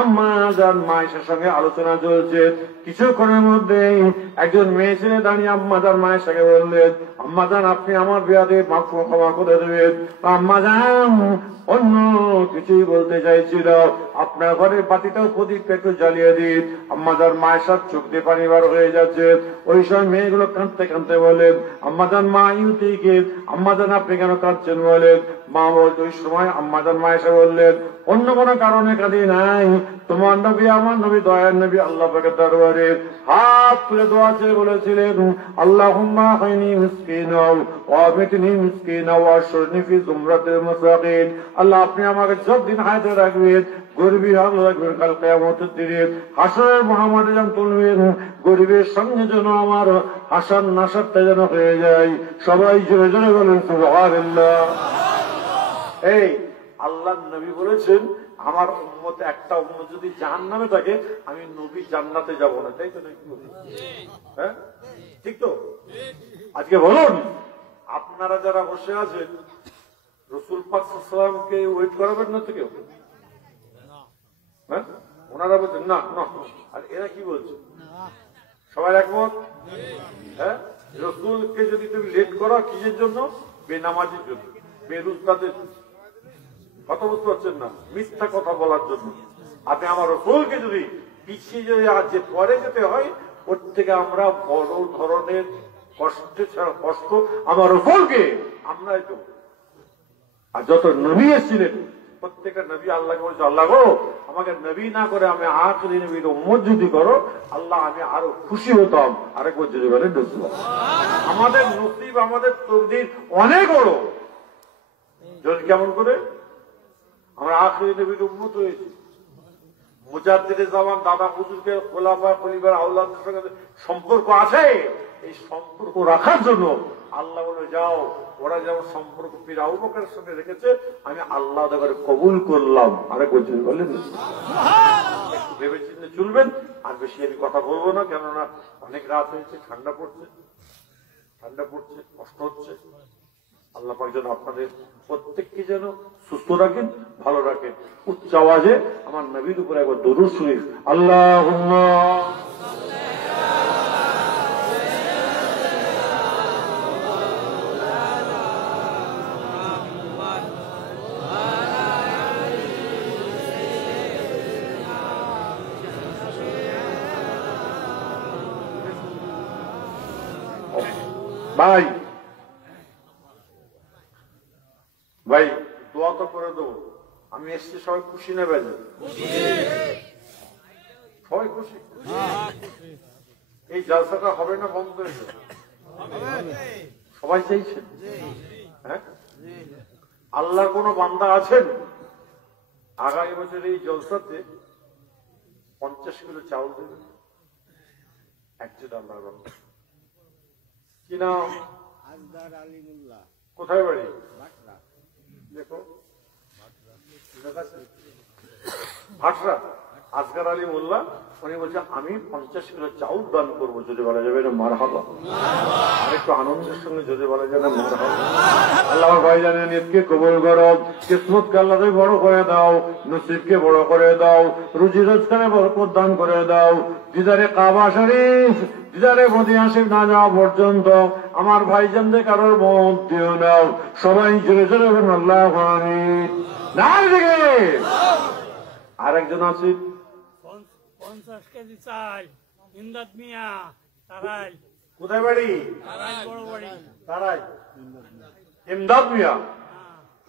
আম্মাজান মা আয়েশার সঙ্গে আলোচনা চলছে কিছুক্ষণের মধ্যেই একজন মেয়ে ছেলে দাঁড়িয়ে আম্মাজান মা আয়েশাকে বললেন আম্মাজান আপনি আমার বিয়াদে মাফ ক্ষমা করে দেবেন আম্মাজান অন্য কিছুই বলতে চাইছিল আপনার ঘরের বাতিটাও প্রদীপটা একটু জ্বালিয়ে দিন আম্মাজান মা আয়েশার চোখ দিয়ে পানি বার হয়ে যাচ্ছে ওই সময় মেয়েগুলো কাঁদতে কাঁদতে বলেন আম্মাজান মা ইউতিকে আম্মাজান আপনি কেন কাঁদছেন বলেন মা বলতে ওই সময় আম্মাজান মা আয়েশা বললেন অন্য কোনো কারণে কাঁদি নাই তোমার নবী আমার নবী দয়ার নবী আল্লাহ পাকের দরবারে হাত তুলে দোয়া চেয়ে বলেছিলেন আল্লাহুম্মা হাইনি মিসকিনা ওয়া আমিতনি মিসকিনা ওয়া আশরনি ফি জুমরাতিল মুসাকিন আল্লাহ আপনি আমাকে যতদিন হায়াতে রাখবেন গরিবী ভালো রাখবেন কাল কিয়ামতের দিনে হাসরের মহামাঠে যখন তুলবেন গরিবের সঙ্গে যেন আমার হাসান নাসারটা যেন হয়ে যায় সবাই জোরে জোরে বলেন সুবহানাল্লাহ এই আল্লাহ নবী বলেছেন আমার উম্মত একটা উম্মত যদি জাহান্নামে থাকে আমি নবী জান্নাতে যাব না তাই তো নাকি হ্যাঁ ঠিক তো আজকে বলুন আপনারা যারা বসে আছেন রাসূল পাক সাল্লাল্লাহু আলাইহি ওয়াসাল্লামকে ওয়েট করাবেন না তো কেউ হ্যাঁ ওনারা বলছেন না না আর এরা কি বলছে সবাই একমত হ্যাঁ রাসূলকে যদি তুমি লেট করো কিসের জন্য বেনামাজির জন্য বেরুজগাদের কথা বুঝতে পারছেন না মিথ্যা কথা বলার জন্য আপনি আমার রাসূলকে যদি পিছিয়ে যদি আজ পরে যেতে হয় ওর থেকে আমরা বড় ধরনের কষ্টে ছাড়া কষ্ট আমার রাসূলকে আমরা তো আর যত নবী এসেছিলেন প্রত্যেকটা নবী আল্লাহকে বলছে আল্লাহ গো আমাকে নবী না করে আমি আখিরি নবীর উম্মত যদি করো আল্লাহ আমি আরো খুশি হতাম আরেকবার যদি বলেন আমাদের নসিব আমাদের তকদির অনেক বড় যদি কেমন করে আমরা আখিরি নবীর উম্মত হয়েছি মুজাদ্দিদে জামান দাদা হুজুরকে খোলাফা খলিফার আওলাদের সঙ্গে সম্পর্ক আছে এই সম্পর্ক রাখার জন্য আল্লাহ বলে যাও ওরা যেমন সম্পর্ক পীর আবু বকরের সঙ্গে রেখেছে, আমি আল্লাহ করে কবুল করলাম। আরেক বলছেন বললেন, একটু ভেবে চিন্তে চলবেন। আর বেশি আমি কথা বলবো না, কেননা অনেক রাত হয়েছে, ঠান্ডা পড়ছে, কষ্ট হচ্ছে। আল্লাহ পাক যেন আপনাদের প্রত্যেককে যেন সুস্থ রাখেন, ভালো রাখেন। উচ্চ আওয়াজে আমার নবীর উপরে একবার দরুদ শুনি, আল্লাহুম্মা ভাই ভাই দোয়া তো করে দেবো। আমি এসছি, সবাই খুশি নেবেন, সবাই খুশি। এই জালসাটা হবে না বন্ধ হয়ে যাবে? সবাই চাইছেন? হ্যাঁ, আল্লাহর কোন বান্দা আছেন আগামী বছর এই জলসাতে 50 কিলো চাউল দেবে? একজন আল্লাহর বান্দা। কি নাম? কোথায় বাড়ি? দেখো ভাটরা, আসগার আলী মোল্লা। উনি বলছে আমি 50 কিলো চাউল দান করবো। যদি বলা যাবে না মারহাবা, আরেকটু আনন্দের সঙ্গে যদি বলা যাবে মারহাবা। আল্লাহ ভাই জানেন, ঈদকে কবুল করো, কিসমতকে আল্লাহ বড় করে দাও, নসিবকে বড় করে দাও, রুজি রোজগারে বরকত দান করে দাও। দিদারে কাবা শরীফ, দিদারে মদিনা শরীফ না যাওয়া পর্যন্ত আমার ভাইজানদের কারোর মত দিও নাও। সবাই জোরে জোরে আল্লাহু আমিন। না দিকে আরেকজন আছে 50 কেজি চাল, ইমদাদ মিয়া, তারাই। কোথায় বাড়ি? তারাই, বড় বাড়ি তারাই। ইমদাদ মিয়া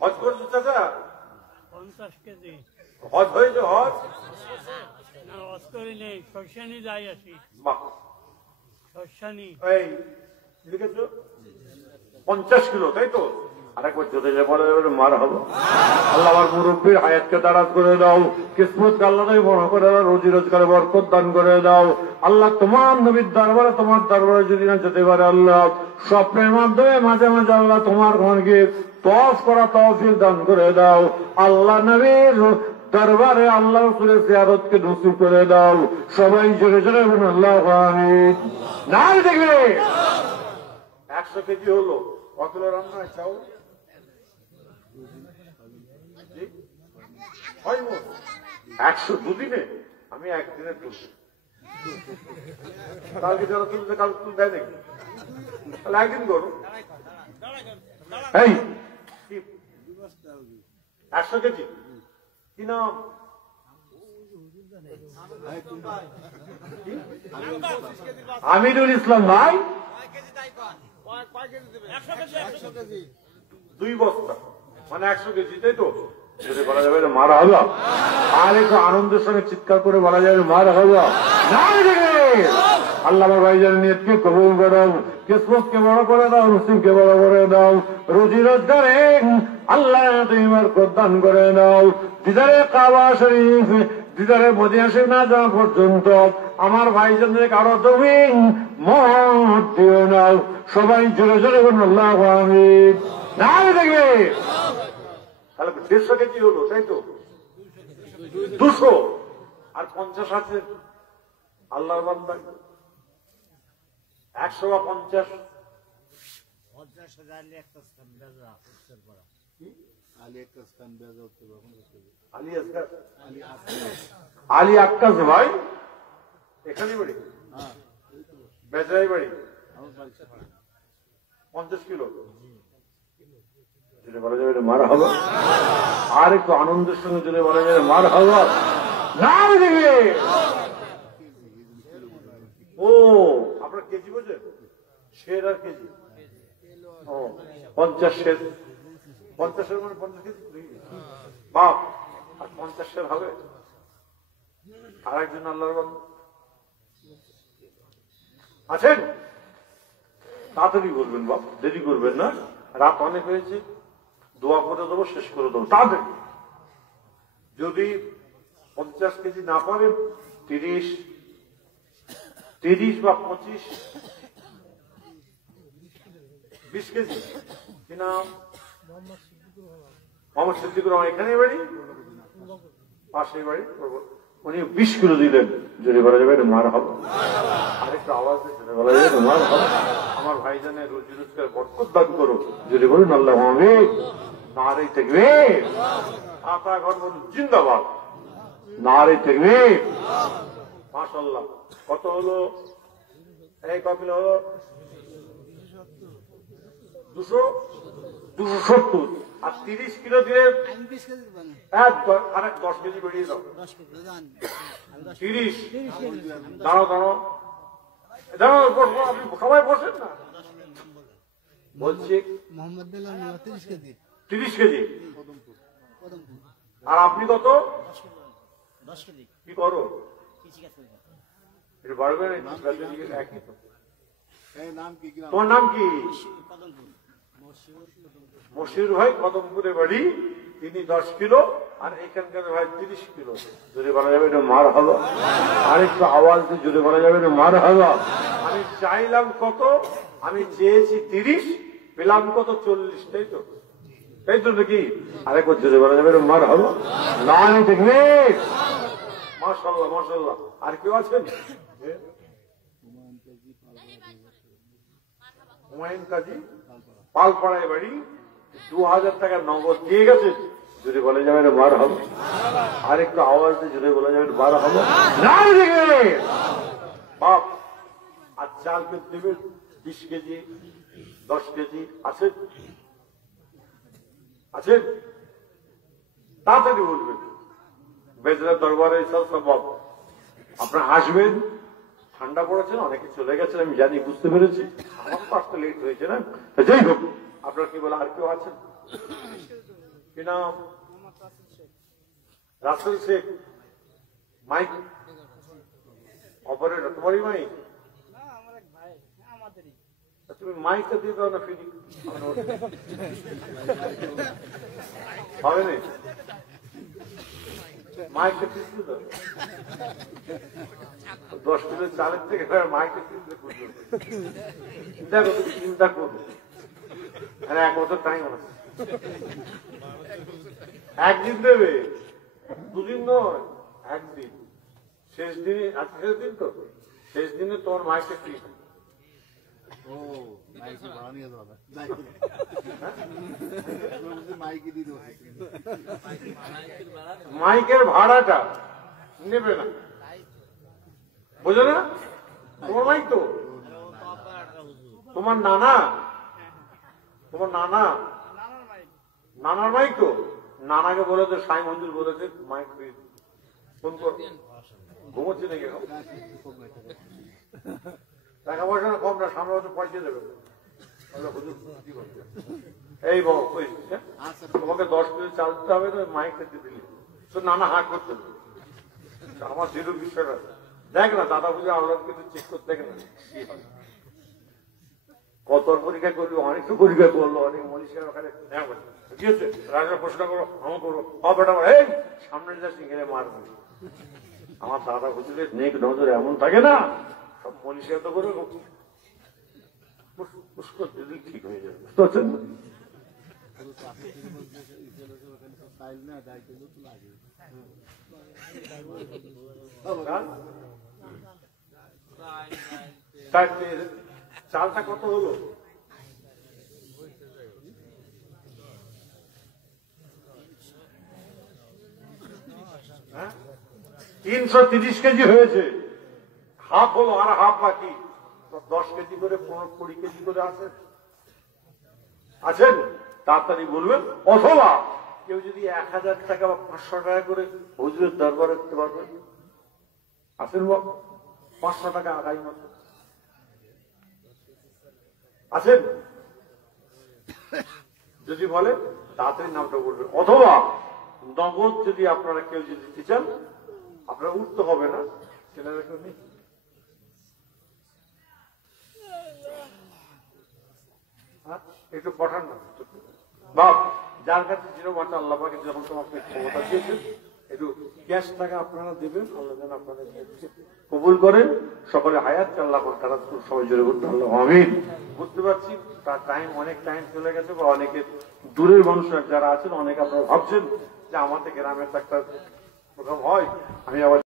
হজ করছে চাচা? 50 কেজি। হজ হয়েছে? হজ না, হজ করি নেই, শস্যানি যাই আসি। বাহ, শস্যানি। এই লিখেছ 50 কিলো, তাই তো? আরেকবার যদি বলা যাবে মার হবো। আল্লাহ আমার মুরব্বীর হায়াতকে দারাজ করে দাও, কিসমতকে আল্লাহ বড় করে দাও, রোজি রোজগারে বরকত দান করে দাও। আল্লাহ তোমার নবীর দরবারে, তোমার দরবারে যদি না যেতে পারে আল্লাহ, স্বপ্নের মাধ্যমে মাঝে মাঝে আল্লাহ তোমার ঘরকে তওয়াফ করা তৌফিক দান করে দাও। আল্লাহ নবীর দরবারে আল্লাহ রাসূলের জিয়ারতকে নসিব করে দাও। সবাই জোরে জোরে বলুন আল্লাহু আমিন। না দেখবে 100 কেজি হলো, কত কিলো রান্না হয় চাউল? 100 দুদিনে? আমি একদিনে তুলছি, কালকে যারা তুলছে কাল তুল দেয় নাকি? তাহলে একদিন করো। এই 100 কেজি কি নাম? আমিরুল ইসলাম ভাই। 2 বস্তা মানে 100 কেজি, তাই তো? যদি বলা যাবে মারা হলো, আর একটু আনন্দের সঙ্গে চিৎকার করে বলা যাবে মারা হলো। আল্লাহ আমার ভাইজানের নিয়তকে কবুল করো, কিসমতকে বড় করে দাও, নসিবকে বড় করে দাও, রুজি রোজগারে আল্লাহ তুমি বরকত দান করে দাও। দিদারে কাবা শরীফ, দিদারে মদিনা শরীফ না যাওয়া পর্যন্ত আমার ভাইজানদের কারো তুমি মত দিও নাও। সবাই জোরে জোরে বলুন আল্লাহু আমিন। না দেখবে তাহলে 150 কেজি হলো, তাই তো? 200 আর 50 আছে আল্লাহর বান্দা। 100 বা 50 আলী আক্কাস ভাই এখানে বাড়ি, বেজরাই বাড়ি। 50 কিলো যদি বলা যাবে মার হওয়া, আর একটু আনন্দের সঙ্গে যদি বলা যাবে মার হওয়া। না দেখবে ও আপনার কেজি বোঝে? শের আর কেজি? ও 50 শের, 50 মানে 50 কেজি বাপ, আর 50 শের হবে। আর একজন আল্লাহর বান্দা আছেন, তাড়াতাড়ি বলবেন বাপ, দেরি করবেন না, রাত অনেক হয়েছে। দোয়া করে দেবো, শেষ করে দেবো তাড়াতাড়ি। যদি 50 কেজি না পারেন 30 বা 25, 20 কেজি কি নাম? মোহাম্মদ সিদ্দিকুর রহমান। এখানে বাড়ি, পাশে বাড়ি। উনি 20 কিলো দিলেন, যদি বলা যাবে মার হবে। আরেকটু আওয়াজ দিয়ে বলা যাবে মার হবে। আমার ভাইজানের রোজি রোজগার বরকত দান করো, যদি বলুন আল্লাহ আমিন। নারে তাকবীর, আতা ঘর বলুন জিন্দাবাদ, নারে তাকবীর। মাশাআল্লাহ। কত হলো? এই ক কিলো হলো? 270। আর 30 কিলো দিয়ে 10 কেজি বেরিয়ে দাও। 30। দাঁড়াও দাঁড়াও দাঁড়াও, বসবো, আপনি সবাই বসেন না। বলছি 30 কেজি। আর আপনি কত? 10 কেজি। কি করো? কৃষিকাজ করি। এটা বাড়বে না? একই তো। তোমার নাম কি? মশিউর ভাই, কদমপুরে বাড়ি। তিনি 10 কিলো, আর এখানকার ভাই 30 কিলো। যদি বলা যাবে এটা মার হলো। আরেকটু আওয়াজ দিয়ে যদি বলা যাবে এটা মার হলো। আমি চাইলাম কত? আমি চেয়েছি 30, পেলাম কত? 40। তাই তো? তাই তো নাকি? আরেকবার যদি বলা যাবে এটা মার হলো। না দেখবে। মাশাআল্লাহ মাশাআল্লাহ। আর কেউ আছেন? হুমায়ুন কাজী, পালপাড়ায় বাড়ি। 2000 টাকা নগদ দিয়ে গেছে, যদি বলে যাবে মার হবে। আর একটু আওয়াজ দিয়ে যদি বলা যাবে মার হবে। বাপ। আর চাল পেতে দেবে 20 কেজি, 10 কেজি। আছে? আছেন? তাড়াতাড়ি বলবেন। বেজরা দরবারে সব বাপ। আপনারা আসবেন। ঠান্ডা পড়েছে, অনেকে চলে গেছেন, আমি জানি, বুঝতে পেরেছি। আমার তো আসতে লেট হয়েছে না। যাই হোক, আপনার কি বলে? আর কেউ আছেন? কি নাম? রাসেল শেখ। মাইক অপারেটর তোমারই মাইক? তুমি মাইকটা দিয়ে দাও না, ফিরি হবে না? মাইকটা ফিরতে দাও। 10 কিলো চালের থেকে মাইকে ফিরতে করবে। দেখো, তুমি চিন্তা করবে। 1 বছর টাইম আছে। একদিন দেবে, 2 দিন নয়, একদিন। শেষ দিনে, আজকে শেষ দিন তো, শেষ দিনে তোমার মাইকে ফির। মাইকের ভাড়াটা নেবে না, বোঝো না? তোমার মাইক তো, তোমার নানা, তোমার নানা, নানার মাইক তো। নানাকে বলেছে, সাই মঞ্জুর বলেছে মাইক ফোন কর। ঘুমোচ্ছে নাকি? টাকা পয়সা কম না, সামনে বছর পয়সা দেবে। এই বাবু, তোমাকে 10 কিলো চাল দিতে হবে, তো মাইক খেতে দিলে তো নানা হাট করতে হবে। আমার দৃঢ় বিশ্বাস আছে। দেখ না, দাদা বুঝে আওলাদ কিন্তু চেক করতে দেখে না কত পরীক্ষা করবি। অনেক তো পরীক্ষা করলো, অনেক মনীষীরা ওখানে কি হচ্ছে, রাজা প্রশ্ন করো, আমি করবো, বেটা এই সামনে যাচ্ছি গেলে মারবো। আমার দাদা বুঝলে নেক নজর এমন থাকে না, সব মনীষীরা তো করে ঠিক হয়ে যাবে। চালটা কত হলো? 330 কেজি হয়েছে। হাফ হলো, আর হাফ বাকি। 10 কেজি করে, 15-20 কেজি করে আছে। আছেন? তাড়াতাড়ি বলবেন। অথবা কেউ যদি 1000 টাকা বা 500 টাকা করে হুজুরের দরবারে দিতে পারবেন। আছেন? 500 টাকা আগাই মাত্র আছেন? যদি বলেন তাড়াতাড়ি নামটা বলবেন। অথবা নগদ যদি আপনারা কেউ যদি দিতে চান, আপনারা উঠতে হবে না, ছেলেরা কেউ নেই। একটু পাঠান না বাপ, যার কাছে ছিল বাচ্চা আল্লাহ পাকে যখন তোমাকে ক্ষমতা দিয়েছেন, একটু ক্যাশ টাকা আপনারা দেবেন, আল্লাহ যেন আপনাদের কবুল করেন। সকলে হায়াত আল্লাহ তারা সবাই জোরে করতে আল্লাহ আমিন। বুঝতে পারছি তার অনেক টাইম চলে গেছে, বা অনেকে দূরের মানুষ যারা আছেন অনেকে আপনারা ভাবছেন যে আমাদের গ্রামের একটা প্রোগ্রাম হয়, আমি আবার